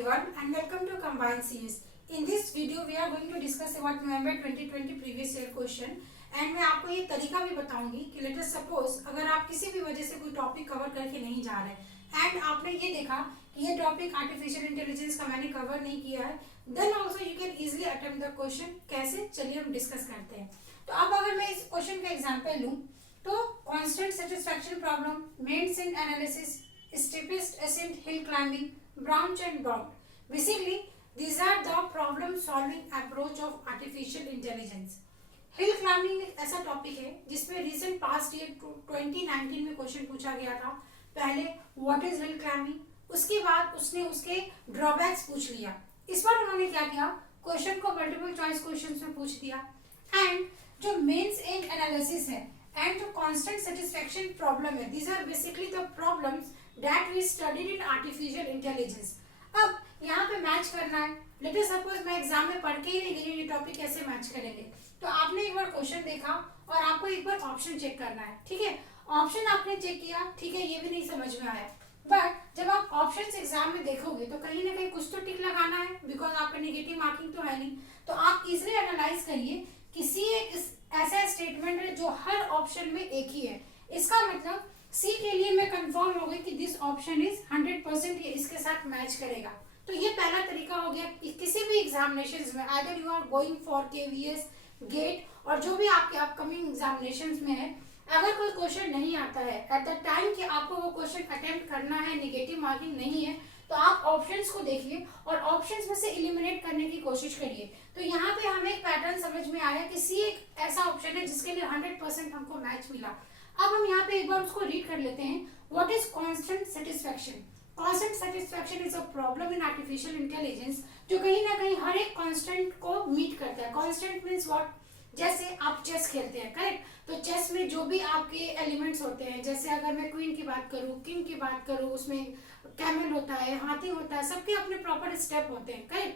everyone and welcome to Combined Series. In this video we are going to discuss about November 2020 previous year question and मैं आपको ये तरीका भी बताऊंगी कि लेट अस सपोज अगर आप किसी भी वजह से कोई टॉपिक कवर करके नहीं जा रहे एंड आपने ये देखा कि ये टॉपिक आर्टिफिशियल इंटेलिजेंस का मैंने कवर नहीं किया है, then also you can easily attempt the question. कैसे, चलिए हम डिस्कस करते हैं. तो अब अगर मैं इस क्वेश्चन का एग्जाम्पल लूँ तो constant satisfaction problem, means end analysis, steepest ascent, hill climbing, branch and bound. Basically, these are the problem solving approach of artificial intelligence. Hill climbing एक ऐसा टॉपिक है जिसमें रिसेंट पास्ट ईयर 2019 में question पूछा गया था. पहले व्हाट इज हिल क्लाइंबिंग, उसके बाद उसने उसके ड्रॉबैक्स पूछ लिया. इस बार उन्होंने क्या किया, क्वेश्चन को मल्टीपल चॉइस क्वेश्चंस में पूछ दिया. एंड जो मेंस इन एनालिसिस है एंड जो कांस्टेंट सेटिस्फैक्शन प्रॉब्लम है, these are basically the problems that we studied in artificial intelligence. अब यहाँ पे मैच करना है. लेट अस सपोज मैं एग्जाम में पढ़ के ही नहीं गई ये टॉपिक कैसे मैच करेंगे. तो आपने एक बार क्वेश्चन देखा और आपको एक बार ऑप्शन चेक करना है. ठीक है, ऑप्शन आपने चेक किया, ठीक है, ये भी नहीं समझ में आया, बट जब आप ऑप्शंस एग्जाम में देखोगे तो कहीं ना कहीं कुछ तो टिक लगाना है, बिकॉज आपका नेगेटिव मार्किंग तो है नहीं. तो आप इजिली एनालाइज करिए कि सी एक ऐसा स्टेटमेंट है जो हर ऑप्शन में एक ही है. इसका मतलब सी के लिए मैं कंफर्म हो गई कि दिस ऑप्शन इज 100% ये इसके साथ मैच करेगा. तो ये पहला तरीका हो गया कि किसी भी एग्जामिनेशंस में either you are going for KVS, GATE और जो भी आपके अपकमिंग एग्जामिनेशंस में है, अगर कोई क्वेश्चन नहीं आता है एट द टाइम कि आपको वो क्वेश्चन अटेम्प्ट करना है, नेगेटिव मार्किंग नहीं है, तो आप ऑप्शंस को देखिए और ऑप्शंस में से एलिमिनेट करने की कोशिश करिए. तो यहाँ पे हमें एक पैटर्न समझ में आया कि सी एक ऐसा ऑप्शन है जिसके लिए 100% हमको मैच मिला. अब हम यहाँ पे एक बार उसको रीड कर लेते हैं. What is constant satisfaction? Constant satisfaction is a problem in artificial intelligence जो कहीं ना कहीं हर एक कांस्टेंट को मीट करता है. कांस्टेंट मींस व्हाट, जैसे आप चेस खेलते हैं, करेक्ट, तो चेस में जो भी आपके एलिमेंट्स होते हैं, जैसे अगर मैं क्वीन की बात करूँ, किंग की बात करूँ, उसमें कैमल होता है, हाथी होता है, सबके अपने प्रॉपर स्टेप होते हैं, करेक्ट.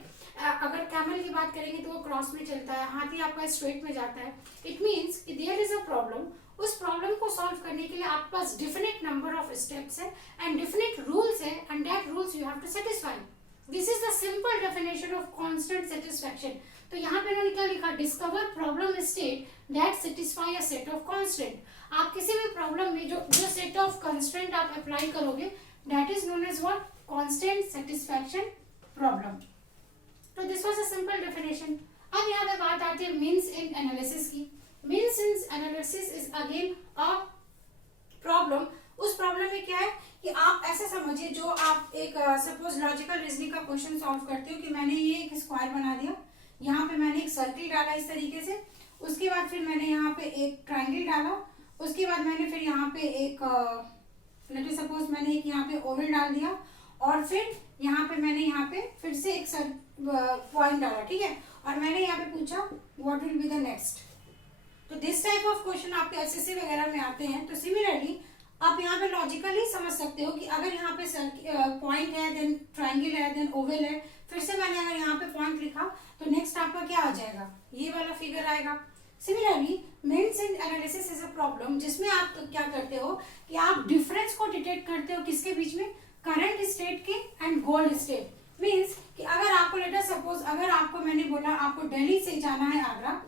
अगर कैमल की बात करेंगे तो वो क्रॉस में चलता है, हाथी आपका स्ट्रेट में जाता है. इट मीन्स कि देयर इज अ प्रॉब्लम. उस प्रॉब्लम को सॉल्व करने के लिए आपके पास डिफिनिट नंबर ऑफ स्टेप्स है एंड डिफिनिट रूल्स है and that rules you have to satisfy. This is the simple definition of constant satisfaction. तो यहाँ पे उन्होंने क्या लिखा, discover problem state that satisfy a set of constant. आप किसी भी प्रॉब्लम में जो सेट ऑफ कांस्टेंट आप अप्लाई करोगे that is known as what, constraint satisfaction problem. तो this was a simple definition. अब यहाँ पे बात आती है मीन्स इन एनालिसिस की. Means end analysis is again a problem. उस प्रॉब्लम में क्या है कि आप ऐसे समझिए, जो आप एक सपोज लॉजिकल रीजनिंग का क्वेश्चन सॉल्व करते हो कि मैंने ये एक स्क्वायर बना दिया, यहाँ पे मैंने एक सर्किल डाला इस तरीके से, उसके बाद फिर मैंने यहाँ पे एक ट्राइंगल डाला, उसके बाद मैंने फिर यहाँ पे एक लेट अस सपोज मैंने एक यहाँ पे ओवल डाल दिया और फिर यहाँ पे मैंने यहाँ पे फिर से एक पॉइंट डाला, ठीक है, और मैंने यहाँ पे पूछा what will be the next. तो दिस टाइप ऑफ क्वेश्चन आपके एसएससी वगैरह में आते हैं. तो सिमिलरली आप यहाँ पे लॉजिकली समझ सकते हो कि अगर यहाँ पे पॉइंट है, देन ट्राइंगल है, देन ओवल है, फिर से मैंने अगर यहाँ पे पॉइंट लिखा तो नेक्स्ट आपका क्या आ जाएगा, ये वाला फिगर आएगा. Similarly means end analysis is a problem जिसमें आप तो क्या करते हो कि आप डिफरेंस को डिटेक्ट करते हो किसके बीच में, करंट स्टेट के एंड गोल्ड स्टेट. मीन्स कि अगर आपको लेट अस सपोज अगर आपको मैंने बोला आपको दिल्ली से जाना है आगरा,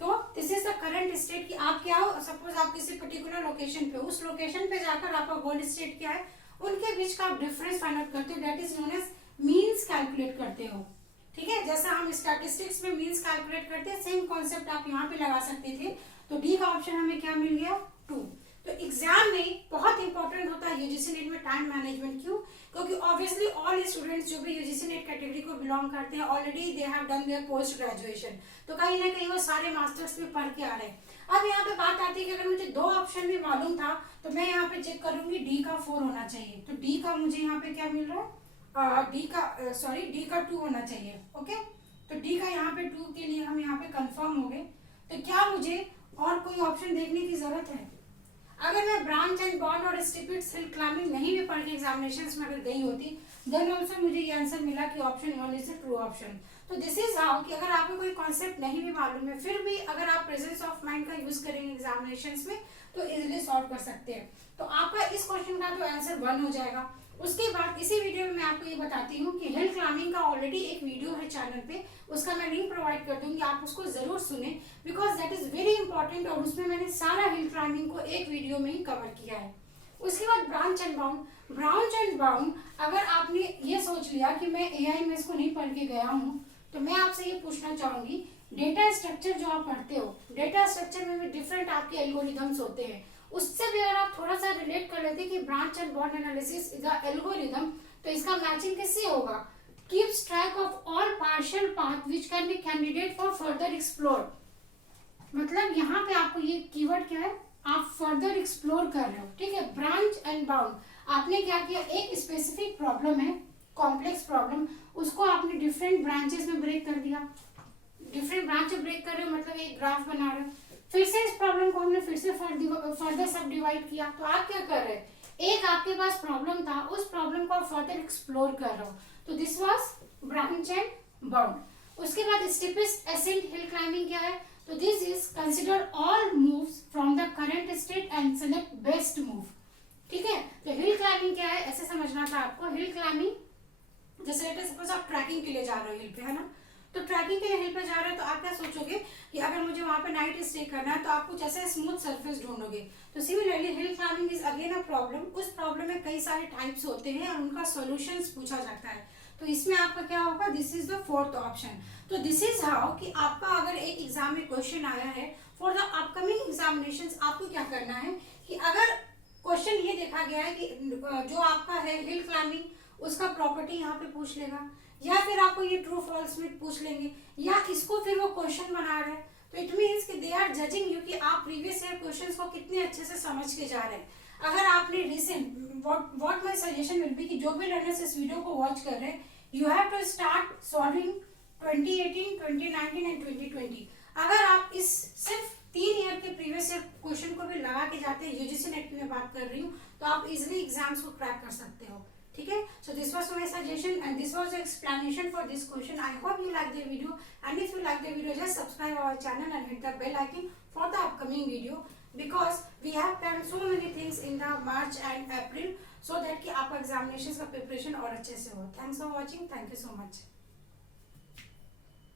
तो this is the current state कि आप क्या हो, सपोज आप किसी पर्टिकुलर लोकेशन पे, उस लोकेशन पे जाकर आपका गोल्ड स्टेट क्या है, उनके बीच का आप डिफरेंस फाइंड आउट करते हो, that is known as means calculate करते हो. ठीक है, जैसा हम स्टैटिस्टिक्स में मीन्स कैलकुलेट करते हैं, सेम कॉन्सेप्ट आप यहाँ पे लगा सकते थे. तो डी का ऑप्शन हमें क्या मिल गया, 2. तो एग्जाम में बहुत इंपॉर्टेंट होता है यूजीसी नेट में टाइम मैनेजमेंट. क्यों? क्योंकि ऑब्वियसली ऑल स्टूडेंट्स जो भी यूजीसी नेट कैटेगरी को बिलोंग करते हैं already they have done there post graduation, तो कहीं ना कहीं वो सारे मास्टर्स में पढ़ के आ रहे हैं. अब यहाँ पे बात आती है कि अगर मुझे 2 ऑप्शन भी मालूम था तो मैं यहाँ पे चेक करूंगी डी का 4 होना चाहिए. तो डी का मुझे यहाँ पे क्या मिल रहा है, डी का 2 होना चाहिए. ओके, तो डी का यहाँ पे 2 के लिए हम यहाँ पे कंफर्म हो गए. तो क्या मुझे और कोई ऑप्शन देखने की जरूरत है? अगर मैं ब्रांच एंड बॉन्ड और स्टीपेस्ट हिल क्लाइंबिंग नहीं भी पढ़ के एग्जामिनेशंस में अगर गई होती, देन ऑल्सो मुझे ये आंसर मिला कि option 1 is the true option. तो दिस इज हाउ कि अगर आपको कोई कॉन्सेप्ट नहीं भी मालूम है, फिर भी अगर आप प्रेजेंस ऑफ माइंड का यूज करेंगे एग्जामिनेशंस में तो इजीली सॉल्व कर सकते हैं. तो आपका इस क्वेश्चन का तो आंसर 1 हो जाएगा. उसके बाद इसी वीडियो में मैं आपको ये बताती हूँ कि हिल क्लाइंबिंग का ऑलरेडी एक वीडियो है चैनल पे, उसका मैं लिंक प्रोवाइड कर दूंगी, आप उसको जरूर सुने because that is very important, और उसमें मैंने सारा हिल क्लाइंबिंग को एक वीडियो में ही कवर किया है। उसके बाद branch and bound. Branch and bound, अगर आपने ये सोच लिया कि मैं एआई में इसको नहीं पढ़ के गया हूँ, तो मैं आपसे ये पूछना चाहूंगी, डेटा स्ट्रक्चर जो आप पढ़ते हो, डेटा स्ट्रक्चर में भी डिफरेंट आपके एल्गोरिदम्स होते हैं, उससे भी अगर आप थोड़ा सा रिलेट कर लेते कि branch and bound analysis is a algorithm, तो इसका मैचिंग किससे होगा? Keeps track of all partial path which can be candidate for further explore. मतलब यहाँ पे आपको ये कीवर्ड क्या है, आप फर्दर एक्सप्लोर कर रहे हो, ठीक है। ब्रांच एंड बाउंड, आपने क्या किया, एक स्पेसिफिक प्रॉब्लम है, कॉम्प्लेक्स प्रॉब्लम, उसको आपने डिफरेंट ब्रांचेस में ब्रेक कर दिया। डिफरेंट ब्रांच में ब्रेक कर रहे हो मतलब एक ग्राफ बना रहे हो, फिर से इस प्रॉब्लम को हमने फिर से फर्दर सब डिवाइड किया। तो आप क्या कर रहे हैं, एक आपके पास प्रॉब्लम था, उस प्रॉब्लम को आप फर्दर एक्सप्लोर कर रहे हो, तो this was branch and bound. उसके बाद स्टीपेस्ट एसेंट हिल क्लाइंबिंग क्या है, तो this is consider all moves from the current state and select best move, ठीक है। तो हिल क्लाइंबिंग क्या है, ऐसे समझना था आपको। हिल क्लाइंबिंग जैसे लेट सपोज आप ट्रैकिंग के लिए जा रहे हो हिल पे, है ना, तो ट्रैकिंग के लिए हिल पे जा रहे हो तो आप क्या सोचोगे कि अगर मुझे वहां पे नाइट स्टे करना है तो आप कुछ ऐसे स्मूथ सरफेस ढूंढोगे। तो similarly hill climbing is again a problem, उस प्रॉब्लम में कई सारे टाइप्स होते हैं और उनका सॉल्यूशंस पूछा जाता है। तो इसमें आपका क्या होगा, this is the fourth option. तो दिस इज हाउ कि आपका अगर एक एग्जाम में क्वेश्चन आया है फॉर द अपकमिंग एग्जामिनेशंस, आपको क्या करना है कि अगर क्वेश्चन ये देखा गया है कि जो आपका है हिल क्लाइंबिंग, उसका प्रॉपर्टी यहाँ पे पूछ लेगा, या फिर आपको ये ट्रू फॉल्स में पूछ लेंगे, या इसको फिर वो क्वेश्चन बना रहे हैं, तो इट मीन्स कि दे आर जजिंग यू कि आप प्रीवियस ईयर क्वेश्चंस को कितने अच्छे से समझ के जा रहे हैं। अगर आपने recent what my suggestion will be कि जो भी लर्नर्स इस वीडियो को वॉच कर रहे हैं, you have to start solving 2018, 2019 and 2020। अगर आप इस सिर्फ 3 ईयर के प्रीवियस ईयर क्वेश्चन को भी लगा के जाते हैं, यूजीसी नेट की मैं बात कर रही हूँ, तो आप इजिली एग्जाम्स को क्रैक कर सकते हो, ठीक है। So this was my suggestion and this was the explanation for this question. I hope you like the video, and if you like the video, just subscribe our channel and hit the bell icon for the upcoming video, because we have planned so many things in the March and April so that कि आपका examinations का preparation और अच्छे से हो। Thanks for watching. Thank you so much.